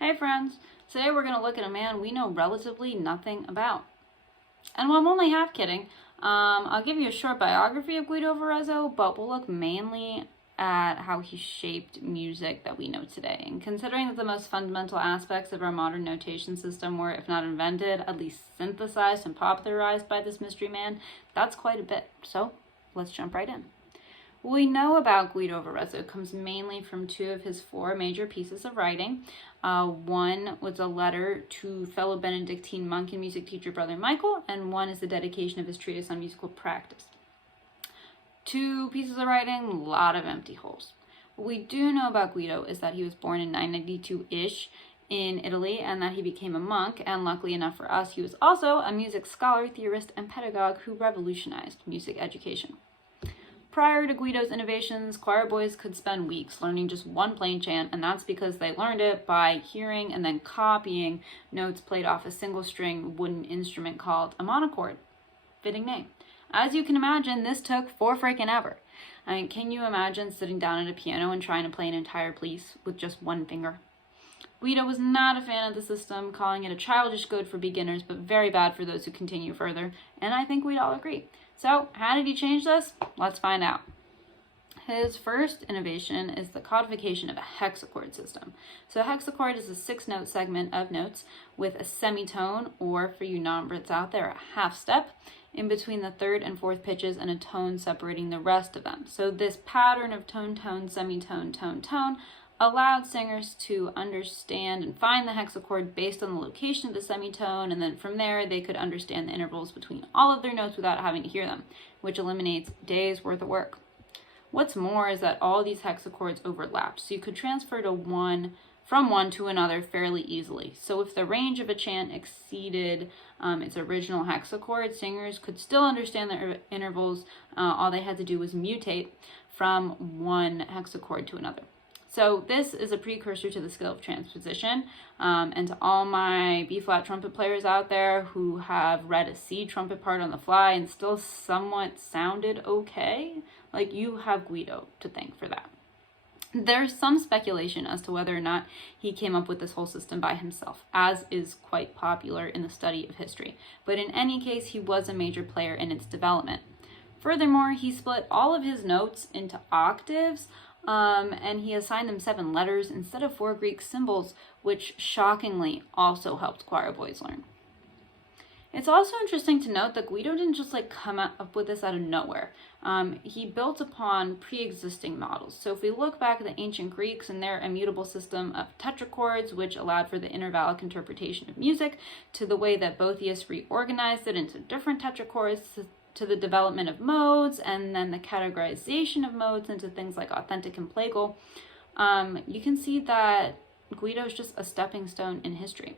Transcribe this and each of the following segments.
Hey friends, today we're going to look at a man we know relatively nothing about. And while I'm only half kidding, I'll give you a short biography of Guido of Arezzo, but we'll look mainly at how he shaped music that we know today. And considering that the most fundamental aspects of our modern notation system were, if not invented, at least synthesized and popularized by this mystery man, that's quite a bit. So let's jump right in. What we know about Guido of Arezzo comes mainly from two of his four major pieces of writing. One was a letter to fellow Benedictine monk and music teacher Brother Michael, and one is the dedication of his treatise on musical practice. Two pieces of writing, a lot of empty holes. What we do know about Guido is that he was born in 992-ish in Italy and that he became a monk, and luckily enough for us, he was also a music scholar, theorist, and pedagogue who revolutionized music education. Prior to Guido's innovations, choir boys could spend weeks learning just one plain chant, and that's because they learned it by hearing and then copying notes played off a single string wooden instrument called a monochord. Fitting name. As you can imagine, this took for freaking ever. I mean, can you imagine sitting down at a piano and trying to play an entire piece with just one finger? Guido was not a fan of the system, calling it a childish good for beginners, but very bad for those who continue further, and I think we'd all agree. So, how did he change this? Let's find out. His first innovation is the codification of a hexachord system. So a hexachord is a 6-note segment of notes with a semitone, or for you non-Brits out there, a half step, in between the third and fourth pitches and a tone separating the rest of them. So this pattern of tone, tone, semitone, tone, tone allowed singers to understand and find the hexachord based on the location of the semitone, and then from there they could understand the intervals between all of their notes without having to hear them, which eliminates days worth of work. What's more is that all these hexachords overlapped, so you could transfer from one to another fairly easily. So if the range of a chant exceeded its original hexachord, singers could still understand the intervals. All they had to do was mutate from one hexachord to another. So this is a precursor to the skill of transposition, and to all my B-flat trumpet players out there who have read a C trumpet part on the fly and still somewhat sounded okay, like, you have Guido to thank for that. There's some speculation as to whether or not he came up with this whole system by himself, as is quite popular in the study of history, but in any case, he was a major player in its development. Furthermore, he split all of his notes into octaves, and he assigned them 7 letters instead of 4 Greek symbols, which shockingly also helped choir boys learn. It's also interesting to note that Guido didn't just come up with this out of nowhere. He built upon pre-existing models. So if we look back at the ancient Greeks and their immutable system of tetrachords, which allowed for the intervallic interpretation of music, to the way that Boethius reorganized it into different tetrachords, to the development of modes, and then the categorization of modes into things like authentic and plagal, you can see that Guido is just a stepping stone in history.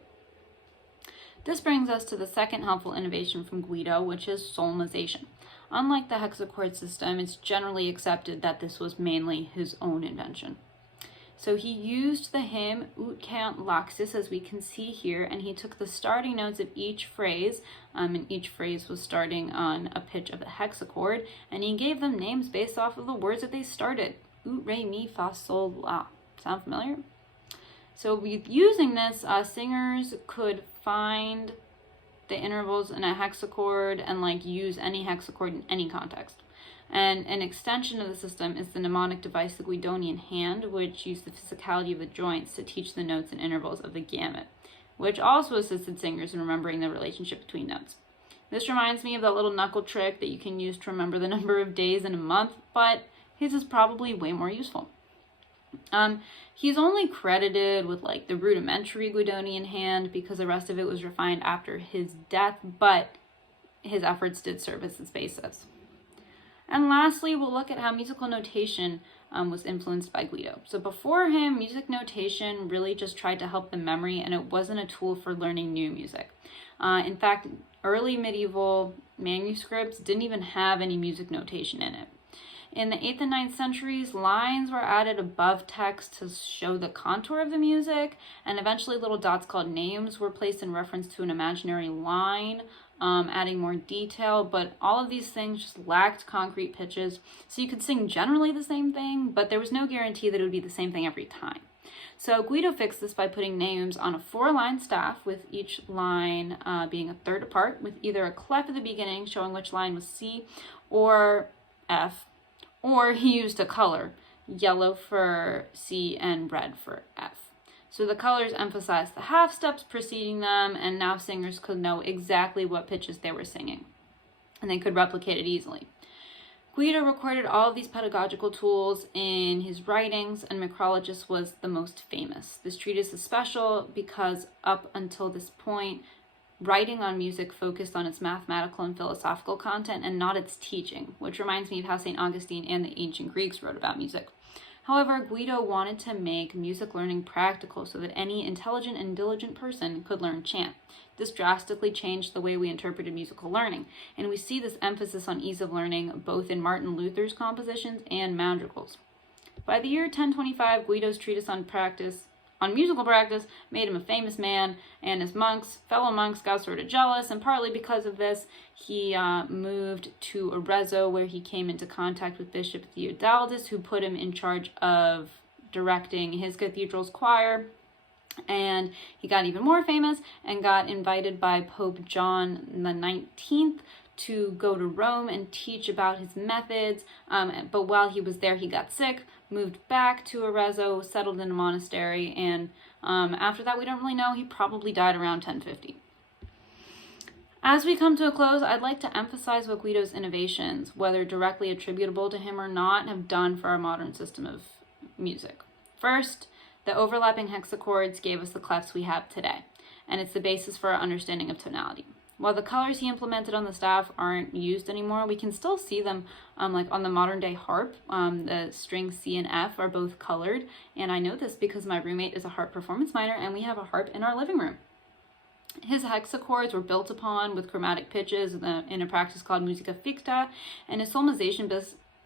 This brings us to the second helpful innovation from Guido, which is solmization. Unlike the hexachord system, it's generally accepted that this was mainly his own invention. So he used the hymn Ut cant laxis, as we can see here, and he took the starting notes of each phrase, and each phrase was starting on a pitch of the hexachord, and he gave them names based off of the words that they started. Ut, re, mi, fa, sol, la. Sound familiar? So using this, singers could find the intervals in a hexachord and use any hexachord in any context. And an extension of the system is the mnemonic device, the Guidonian hand, which used the physicality of the joints to teach the notes and intervals of the gamut, which also assisted singers in remembering the relationship between notes. This reminds me of that little knuckle trick that you can use to remember the number of days in a month, but his is probably way more useful. He's only credited with the rudimentary Guidonian hand because the rest of it was refined after his death, but his efforts did serve as its basis. And lastly, we'll look at how musical notation was influenced by Guido. So before him, music notation really just tried to help the memory, and it wasn't a tool for learning new music. In fact, early medieval manuscripts didn't even have any music notation in it. In the 8th and 9th centuries, lines were added above text to show the contour of the music, and eventually little dots called names were placed in reference to an imaginary line adding more detail, but all of these things just lacked concrete pitches. So you could sing generally the same thing, but there was no guarantee that it would be the same thing every time. So Guido fixed this by putting names on a 4-line staff, with each line being a third apart, with either a clef at the beginning showing which line was C or F, or he used a color, yellow for C and red for F. So the colors emphasized the half steps preceding them, and now singers could know exactly what pitches they were singing, and they could replicate it easily. Guido recorded all of these pedagogical tools in his writings, and Micrologist was the most famous. This treatise is special because up until this point, writing on music focused on its mathematical and philosophical content and not its teaching, which reminds me of how St. Augustine and the ancient Greeks wrote about music. However, Guido wanted to make music learning practical so that any intelligent and diligent person could learn chant. This drastically changed the way we interpreted musical learning, and we see this emphasis on ease of learning both in Martin Luther's compositions and madrigals. By the year 1025, Guido's treatise on musical practice made him a famous man, and his fellow monks got sort of jealous, and partly because of this, he moved to Arezzo, where he came into contact with Bishop Theodaldus, who put him in charge of directing his cathedral's choir. And he got even more famous and got invited by Pope John the 19th to go to Rome and teach about his methods, but while he was there he got sick, moved back to Arezzo, settled in a monastery, and after that we don't really know. He probably died around 1050. As we come to a close, I'd like to emphasize what Guido's innovations, whether directly attributable to him or not, have done for our modern system of music. First, the overlapping hexachords gave us the clefs we have today, and it's the basis for our understanding of tonality. While the colors he implemented on the staff aren't used anymore, we can still see them like on the modern day harp. The strings C and F are both colored, and I know this because my roommate is a harp performance minor and we have a harp in our living room. His hexachords were built upon with chromatic pitches in a practice called musica ficta, and his solmization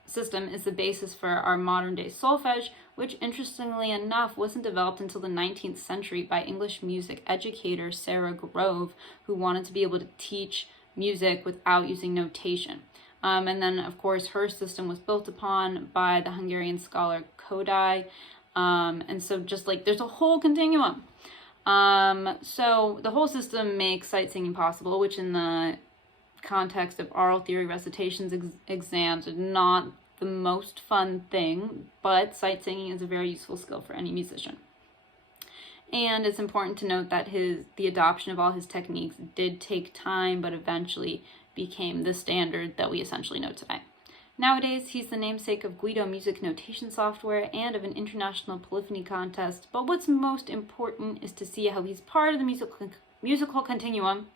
system is the basis for our modern day solfege, which interestingly enough wasn't developed until the 19th century by English music educator Sarah Grove, who wanted to be able to teach music without using notation. And then of course her system was built upon by the Hungarian scholar Kodai, and so just like there's a whole continuum. So the whole system makes sight singing possible, which in the context of oral theory recitations exams are not the most fun thing, but sight singing is a very useful skill for any musician. And it's important to note that the adoption of all his techniques did take time, but eventually became the standard that we essentially know today. Nowadays, he's the namesake of Guido music notation software and of an international polyphony contest, but what's most important is to see how he's part of the musical continuum,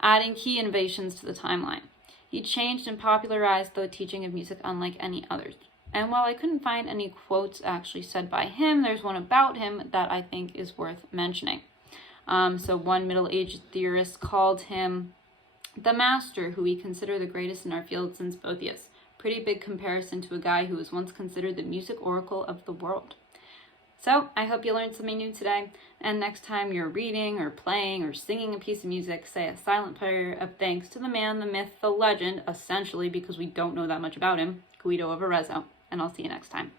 adding key innovations to the timeline. He changed and popularized the teaching of music unlike any others. And while I couldn't find any quotes actually said by him, there's one about him that I think is worth mentioning. So one middle-aged theorist called him the master, who we consider the greatest in our field since Boethius. Pretty big comparison to a guy who was once considered the music oracle of the world. So I hope you learned something new today, and next time you're reading or playing or singing a piece of music, say a silent prayer of thanks to the man, the myth, the legend, essentially because we don't know that much about him, Guido of Arezzo, and I'll see you next time.